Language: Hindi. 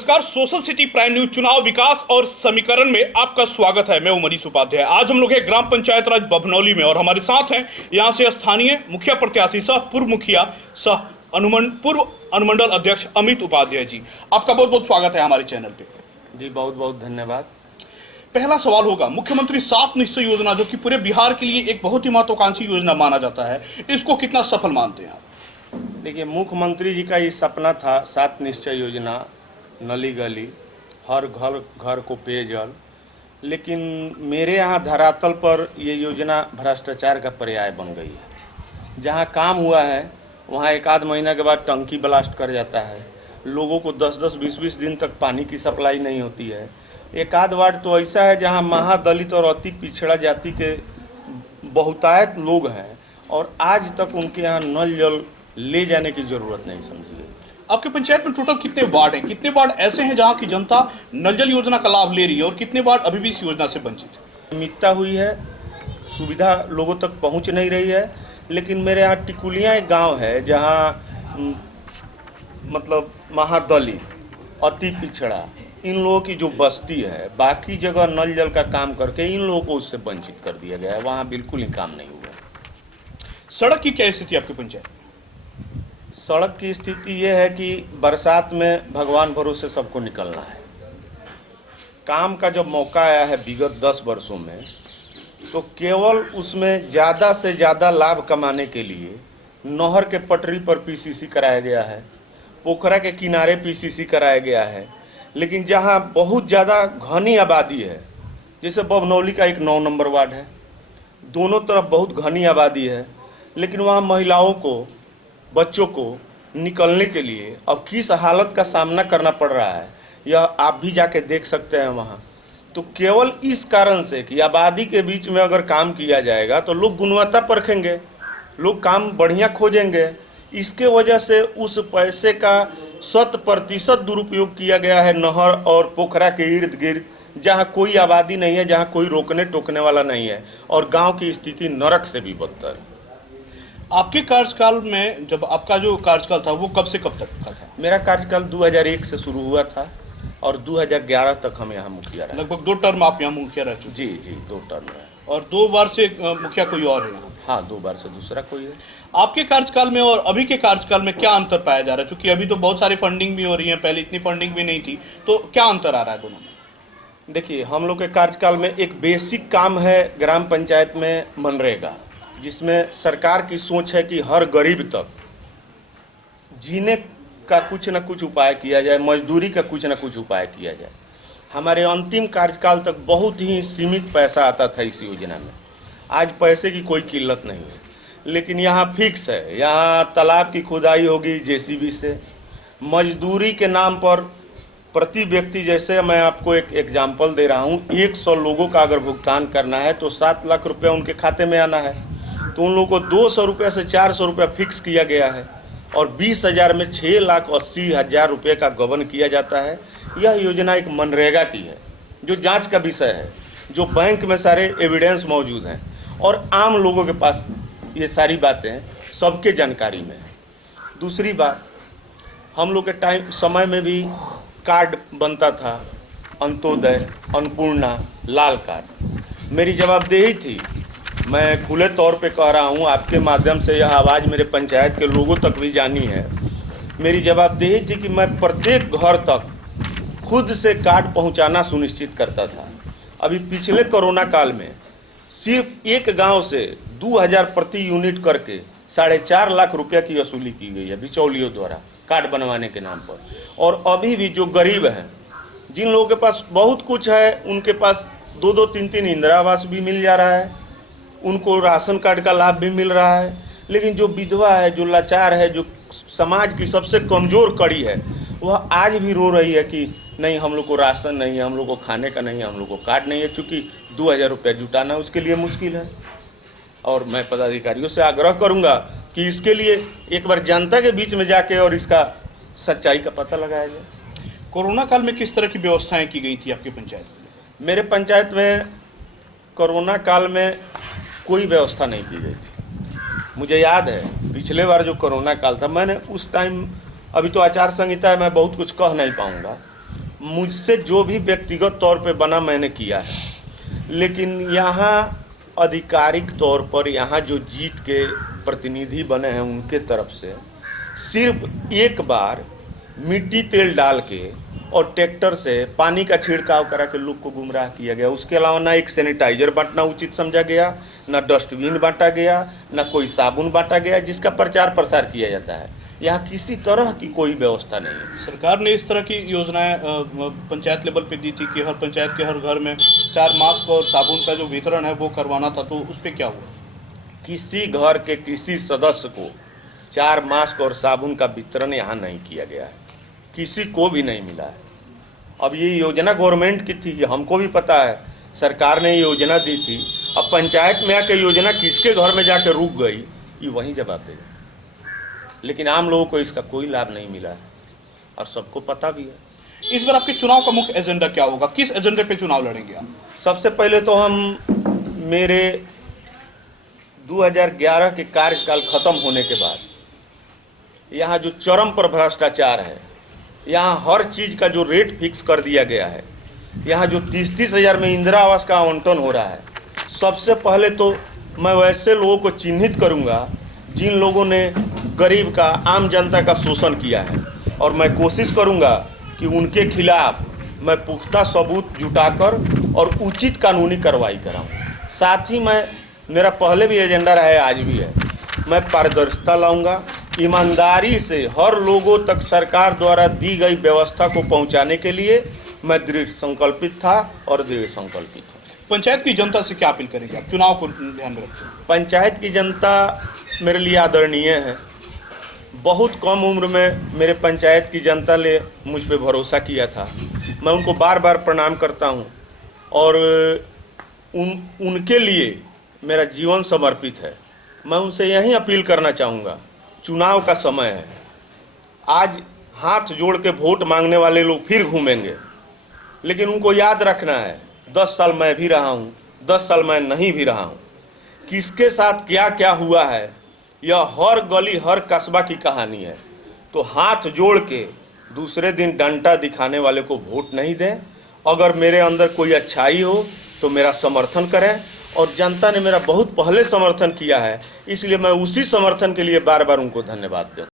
नमस्कार, सोशल सिटी प्राइम न्यूज चुनाव विकास और समीकरण में आपका स्वागत है। मैं मनीष उपाध्याय। आज हम लोग हैं ग्राम पंचायत राज बभनौली में और हमारे साथ हैं यहां से स्थानीय मुखिया प्रत्याशी सह पूर्व मुखिया सह पूर्व अनुमंडल अध्यक्ष अमित उपाध्याय जी। आपका बहुत बहुत स्वागत है हमारे चैनल पे। जी बहुत बहुत धन्यवाद। पहला सवाल होगा, मुख्यमंत्री 7 निश्चय योजना जो कि पूरे बिहार के लिए एक बहुत ही महत्वाकांक्षी योजना माना जाता है, इसको कितना सफल मानते हैं आप? देखिए, मुख्यमंत्री जी का ये सपना था 7 निश्चय योजना, नली गली, हर घर घर को पेयजल, लेकिन मेरे यहाँ धरातल पर ये योजना भ्रष्टाचार का पर्याय बन गई है। जहाँ काम हुआ है वहाँ एक आध महीना के बाद टंकी ब्लास्ट कर जाता है, लोगों को 10-10, 20-20 दिन तक पानी की सप्लाई नहीं होती है। एक आध वार्ड तो ऐसा है जहाँ महादलित और अति पिछड़ा जाति के बहुतायत लोग हैं और आज तक उनके यहाँ नल जल ले जाने की ज़रूरत नहीं समझी गई। आपके पंचायत में टोटल कितने वार्ड हैं? कितने वार्ड ऐसे हैं जहां की जनता नल जल योजना का लाभ ले रही है और कितने वार्ड अभी भी इस योजना से वंचित है? मितता हुई है, सुविधा लोगों तक पहुंच नहीं रही है। लेकिन मेरे यहाँ टिकुलियाँ एक गांव है जहां मतलब महादलित, अति पिछड़ा, इन लोगों की जो बस्ती है, बाकी जगह नल जल का काम करके इन लोगों को उससे वंचित कर दिया गया है। वहाँ बिल्कुल ही काम नहीं हुआ। सड़क की क्या स्थिति आपके पंचायत में? सड़क की स्थिति ये है कि बरसात में भगवान भरोसे सबको निकलना है। काम का जब मौका आया है विगत 10 वर्षों में, तो केवल उसमें ज़्यादा से ज़्यादा लाभ कमाने के लिए नहर के पटरी पर पीसीसी कराया गया है, पोखरा के किनारे पीसीसी कराया गया है। लेकिन जहाँ बहुत ज़्यादा घनी आबादी है, जैसे बभनौली का एक 9 नंबर वार्ड है, दोनों तरफ बहुत घनी आबादी है, लेकिन वहाँ महिलाओं को, बच्चों को निकलने के लिए अब किस हालत का सामना करना पड़ रहा है, यह आप भी जाके देख सकते हैं वहाँ। तो केवल इस कारण से कि आबादी के बीच में अगर काम किया जाएगा तो लोग गुणवत्ता परखेंगे, लोग काम बढ़िया खोजेंगे। इसके वजह से उस पैसे का 100% दुरुपयोग किया गया है नहर और पोखरा के इर्द गिर्द, जहाँ कोई आबादी नहीं है, जहाँ कोई रोकने टोकने वाला नहीं है, और गाँव की स्थिति नरक से भी बदतर है। आपके कार्यकाल में, जब आपका जो कार्यकाल था वो कब से कब तक का था? मेरा कार्यकाल 2001 से शुरू हुआ था और 2011 तक हम यहाँ मुखिया रहे। लगभग 2 टर्म आप यहाँ मुखिया रह चुके? जी 2 टर्म रहे। और 2 बार से मुखिया कोई और है यहाँ? हाँ, 2 बार से दूसरा कोई है। आपके कार्यकाल में और अभी के कार्यकाल में क्या अंतर पाया जा रहा है? क्योंकि अभी तो बहुत सारी फंडिंग भी हो रही है, पहले इतनी फंडिंग भी नहीं थी, तो क्या अंतर आ रहा है दोनों में? देखिए, हम लोग के कार्यकाल में एक बेसिक काम है ग्राम पंचायत में मनरेगा, जिसमें सरकार की सोच है कि हर गरीब तक जीने का कुछ न कुछ उपाय किया जाए, मजदूरी का कुछ न कुछ उपाय किया जाए। हमारे अंतिम कार्यकाल तक बहुत ही सीमित पैसा आता था इस योजना में। आज पैसे की कोई किल्लत नहीं है, लेकिन यहाँ फिक्स है। यहाँ तालाब की खुदाई होगी जेसीबी से, मजदूरी के नाम पर प्रति व्यक्ति, जैसे मैं आपको एक एग्जाम्पल दे रहा हूँ, 100 लोगों का अगर भुगतान करना है तो 7 लाख रुपया उनके खाते में आना है। तो उन लोगों को 200 रुपये से 400 रुपया फिक्स किया गया है और 20,000 में 6,80,000 रुपये का गबन किया जाता है। यह योजना एक मनरेगा की है, जो जांच का विषय है, जो बैंक में सारे एविडेंस मौजूद हैं और आम लोगों के पास ये सारी बातें सबके जानकारी में है। दूसरी बात, हम लोग के समय में भी कार्ड बनता था, अंत्योदय, अन्नपूर्णा, लाल कार्ड। मेरी जवाबदेही थी, मैं खुले तौर पे कह रहा हूँ, आपके माध्यम से यह आवाज़ मेरे पंचायत के लोगों तक भी जानी है। मेरी जवाबदेही थी कि मैं प्रत्येक घर तक खुद से कार्ड पहुँचाना सुनिश्चित करता था। अभी पिछले कोरोना काल में सिर्फ एक गांव से 2,000 प्रति यूनिट करके 4.5 लाख रुपया की वसूली की गई है बिचौलियों द्वारा कार्ड बनवाने के नाम पर। और अभी भी जो गरीब हैं, जिन लोगों के पास बहुत कुछ है, उनके पास 2-2, 3-3 इंदिरा आवास भी मिल जा रहा है, उनको राशन कार्ड का लाभ भी मिल रहा है। लेकिन जो विधवा है, जो लाचार है, जो समाज की सबसे कमज़ोर कड़ी है, वह आज भी रो रही है कि नहीं, हम लोग को राशन नहीं है, हम लोग को खाने का नहीं है, हम लोग को कार्ड नहीं है। चूँकि 2,000 रुपया जुटाना उसके लिए मुश्किल है। और मैं पदाधिकारियों से आग्रह करूँगा कि इसके लिए एक बार जनता के बीच में जाके और इसका सच्चाई का पता लगाया जाए। कोरोना काल में किस तरह की व्यवस्थाएं की गई थी आपके पंचायत में? मेरे पंचायत में कोरोना काल में कोई व्यवस्था नहीं की गई थी। मुझे याद है पिछले बार जो कोरोना काल था, मैंने उस टाइम, अभी तो आचार संहिता है, मैं बहुत कुछ कह नहीं पाऊँगा, मुझसे जो भी व्यक्तिगत तौर पे बना मैंने किया है, लेकिन यहाँ आधिकारिक तौर पर यहाँ जो जीत के प्रतिनिधि बने हैं उनके तरफ से सिर्फ एक बार मिट्टी तेल डाल के और ट्रैक्टर से पानी का छिड़काव करा के लोग को गुमराह किया गया। उसके अलावा ना एक सैनिटाइजर बांटना उचित समझा गया, ना डस्टबिन बांटा गया, ना कोई साबुन बांटा गया जिसका प्रचार प्रसार किया जाता है। यहाँ किसी तरह की कोई व्यवस्था नहीं है। सरकार ने इस तरह की योजनाएं पंचायत लेवल पे दी थी कि हर पंचायत के हर घर में 4 मास्क और साबुन का जो वितरण है वो करवाना था, तो उस पर क्या हुआ? किसी घर के किसी सदस्य को 4 मास्क और साबुन का वितरण यहाँ नहीं किया गया है, किसी को भी नहीं मिला है। अब ये योजना गवर्नमेंट की थी, ये हमको भी पता है, सरकार ने योजना दी थी। अब पंचायत में आके योजना किसके घर में जाके रुक गई ये वहीं जवाब देगा, लेकिन आम लोगों को इसका कोई लाभ नहीं मिला है और सबको पता भी है। इस बार आपके चुनाव का मुख्य एजेंडा क्या होगा? किस एजेंडे पे चुनाव लड़ेंगे आप? सबसे पहले तो हम मेरे 2011 के कार्यकाल खत्म होने के बाद यहाँ जो चरम पर भ्रष्टाचार है, यहाँ हर चीज़ का जो रेट फिक्स कर दिया गया है, यहाँ जो 30-30 हज़ार में इंदिरा आवास का आवंटन हो रहा है, सबसे पहले तो मैं वैसे लोगों को चिन्हित करूँगा जिन लोगों ने गरीब का, आम जनता का शोषण किया है, और मैं कोशिश करूँगा कि उनके खिलाफ मैं पुख्ता सबूत जुटाकर और उचित कानूनी कार्रवाई कराऊँ। साथ ही मेरा पहले भी एजेंडा रहा है, आज भी है, मैं पारदर्शिता लाऊंगा। ईमानदारी से हर लोगों तक सरकार द्वारा दी गई व्यवस्था को पहुंचाने के लिए मैं दृढ़ संकल्पित था और दृढ़ संकल्पित हूँ। पंचायत की जनता से क्या अपील करेंगे आप चुनाव को ध्यान में रखते? पंचायत की जनता मेरे लिए आदरणीय है। बहुत कम उम्र में मेरे पंचायत की जनता ने मुझ पर भरोसा किया था, मैं उनको बार बार प्रणाम करता हूँ और उनके लिए मेरा जीवन समर्पित है। मैं उनसे यही अपील करना चाहूँगा, चुनाव का समय है, आज हाथ जोड़ के वोट मांगने वाले लोग फिर घूमेंगे, लेकिन उनको याद रखना है 10 साल मैं भी रहा हूँ, 10 साल मैं नहीं भी रहा हूँ, किसके साथ क्या क्या हुआ है यह हर गली हर कस्बा की कहानी है। तो हाथ जोड़ के दूसरे दिन डंडा दिखाने वाले को वोट नहीं दें। अगर मेरे अंदर कोई अच्छाई हो तो मेरा समर्थन करें, और जनता ने मेरा बहुत पहले समर्थन किया है, इसलिए मैं उसी समर्थन के लिए बार बार उनको धन्यवाद देता हूं।